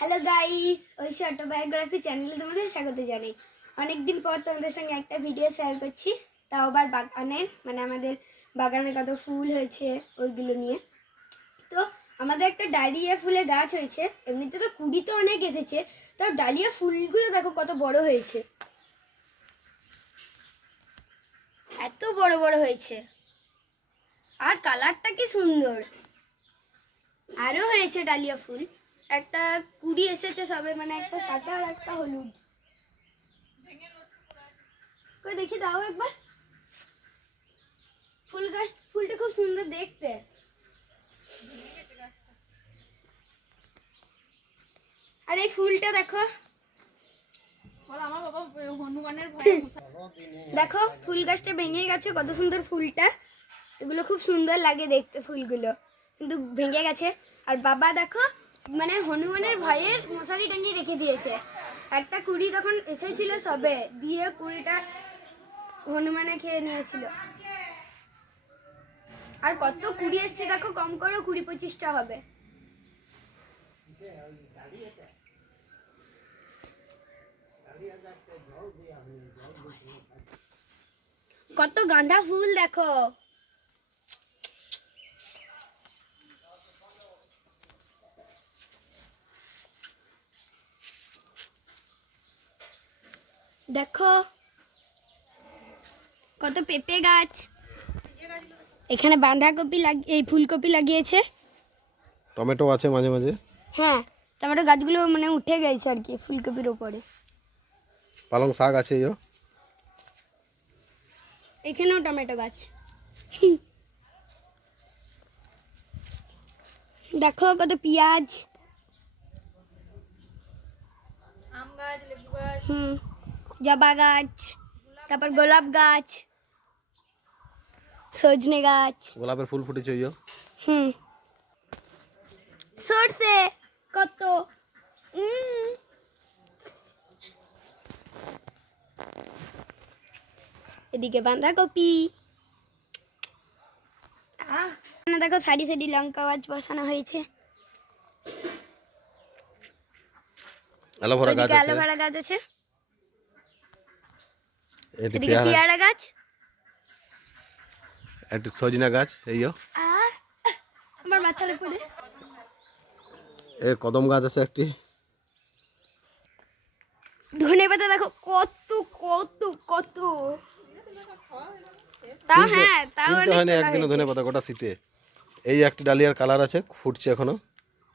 Hello guys ওই autobiography চ্যানেলে তোমাদের স্বাগত জানাই। অনেকদিন পর তোমাদের সঙ্গে একটা ভিডিও শেয়ার করছি। তাও আবার বাগানের মানে আমাদের বাগানে কত ফুল হয়েছে ওইগুলো নিয়ে। তো আমাদের একটা ডালিয়া ফুলের গাছ হয়েছে। এমনিতে তো কুড়ি তো অনেক এসেছে। তো ডালিয়া ফুলগুলো দেখো কত বড় হয়েছে। এত বড় বড় হয়েছে। আর কালারটা কি সুন্দর। আরও হয়েছে ডালিয়া ফুল। একটা কুড়ি এসেছে সবে মানে একটা সাদা আর একটা হলুদ। কই দেখি দাও একবার। ফুল গাছ ফুলটা খুব সুন্দর দেখতে। আর এই ফুলটা দেখো। আমার বাবা হনুমানের ভয়ে দেখো ফুল গাছটা ভেঙে গেছে কত সুন্দর ফুলটা। এগুলো খুব সুন্দর লাগে দেখতে ফুলগুলো। কিন্তু ভেঙে গেছে। আর বাবা দেখো মানে হনুমানের ভয়ে মশারি টাঙিয়ে রেখে দিয়েছে। একটা কুড়ি তখন এসেছিল সবে, দিয়ে কুড়িটা হনুমানে খেয়ে নিয়েছিল। আর কত কুড়ি এসছে দেখো, কম করে, কুড়ি পঁচিশটা হবে। কত গাঁদা ফুল দেখো। দেখো। কত পেঁপে গাছ। এখানে বাঁধাকপি লাগ- এই ফুলকপি লাগিয়েছে। টমেটো আছে মাঝে মাঝে। হ্যাঁ টমেটো গাছগুলো মানে উঠে গেছে আর কি ফুলকপির ওপরে পালং শাক আছে ইয়ো এখানেও টমেটো গাছ। দেখো কত পেঁয়াজ। আম গাছ লেবু গাছ। হুম। জবা গাছ তারপর গোলাপ গাছ সজনে গাছ। গোলাপের ফুল ফুটেছে ইয়ো হুম। সরষে কত। এদিকে বাঁধাকপি। দেখো সারি সারি লঙ্কা গাছ বসানো হয়েছে। অ্যালোভেরা গাছ আছে। অ্যালোভেরা গাছ আছে। এদিকে পেয়ারা পেয়ারা গাছ। একটি সজনা গাছ এইও আমার মাথার উপরে এ কদম গাছ আছে একটি। ধনে পাতা দেখো কত কত কত। তাও হ্যাঁ তাও অনেক। ধনে পাতা গোটা শীতে। এই একটি ডালিয়ার কালার আছে ফুটছে এখনও।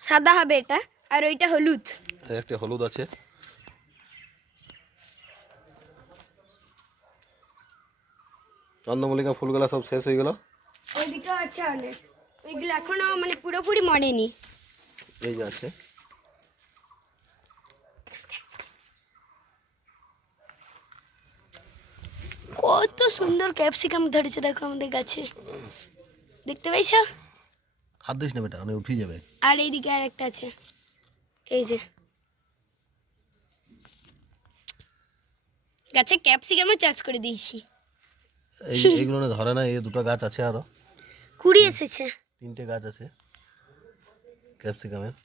সাদা হবে এটা আর ওইটা হলুদ। একটা হলুদ আছে। চন্দ্রমল্লিকা ফুলগুলো সব শেষ হয়ে গেল। ওইদিকে আছে অনেক। ওইগুলো এখনও মানে পুরোপুরি মরেনি। এই যে আছে। কত সুন্দর ক্যাপসিকাম ধরেছে দেখো আমাদের গাছে। দেখতে পাইছো? হাত দিস না বেটা আমি উঠে যাবে। আর এইদিকে আর একটা আছে। এই যে। গাছে ক্যাপসিকামও চাষ করে দিয়েছি। এই এইগুলো না ধরে না এই দুটো গাছ আছে আরও। কুড়ি এসেছে। তিনটে গাছ আছে। ক্যাপসিকামের।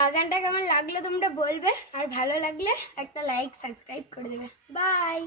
বাগানটা কেমন লাগল তোমরা বলবে আর ভালো লাগলে একটা লাইক সাবস্ক্রাইব করে দেবে। বাই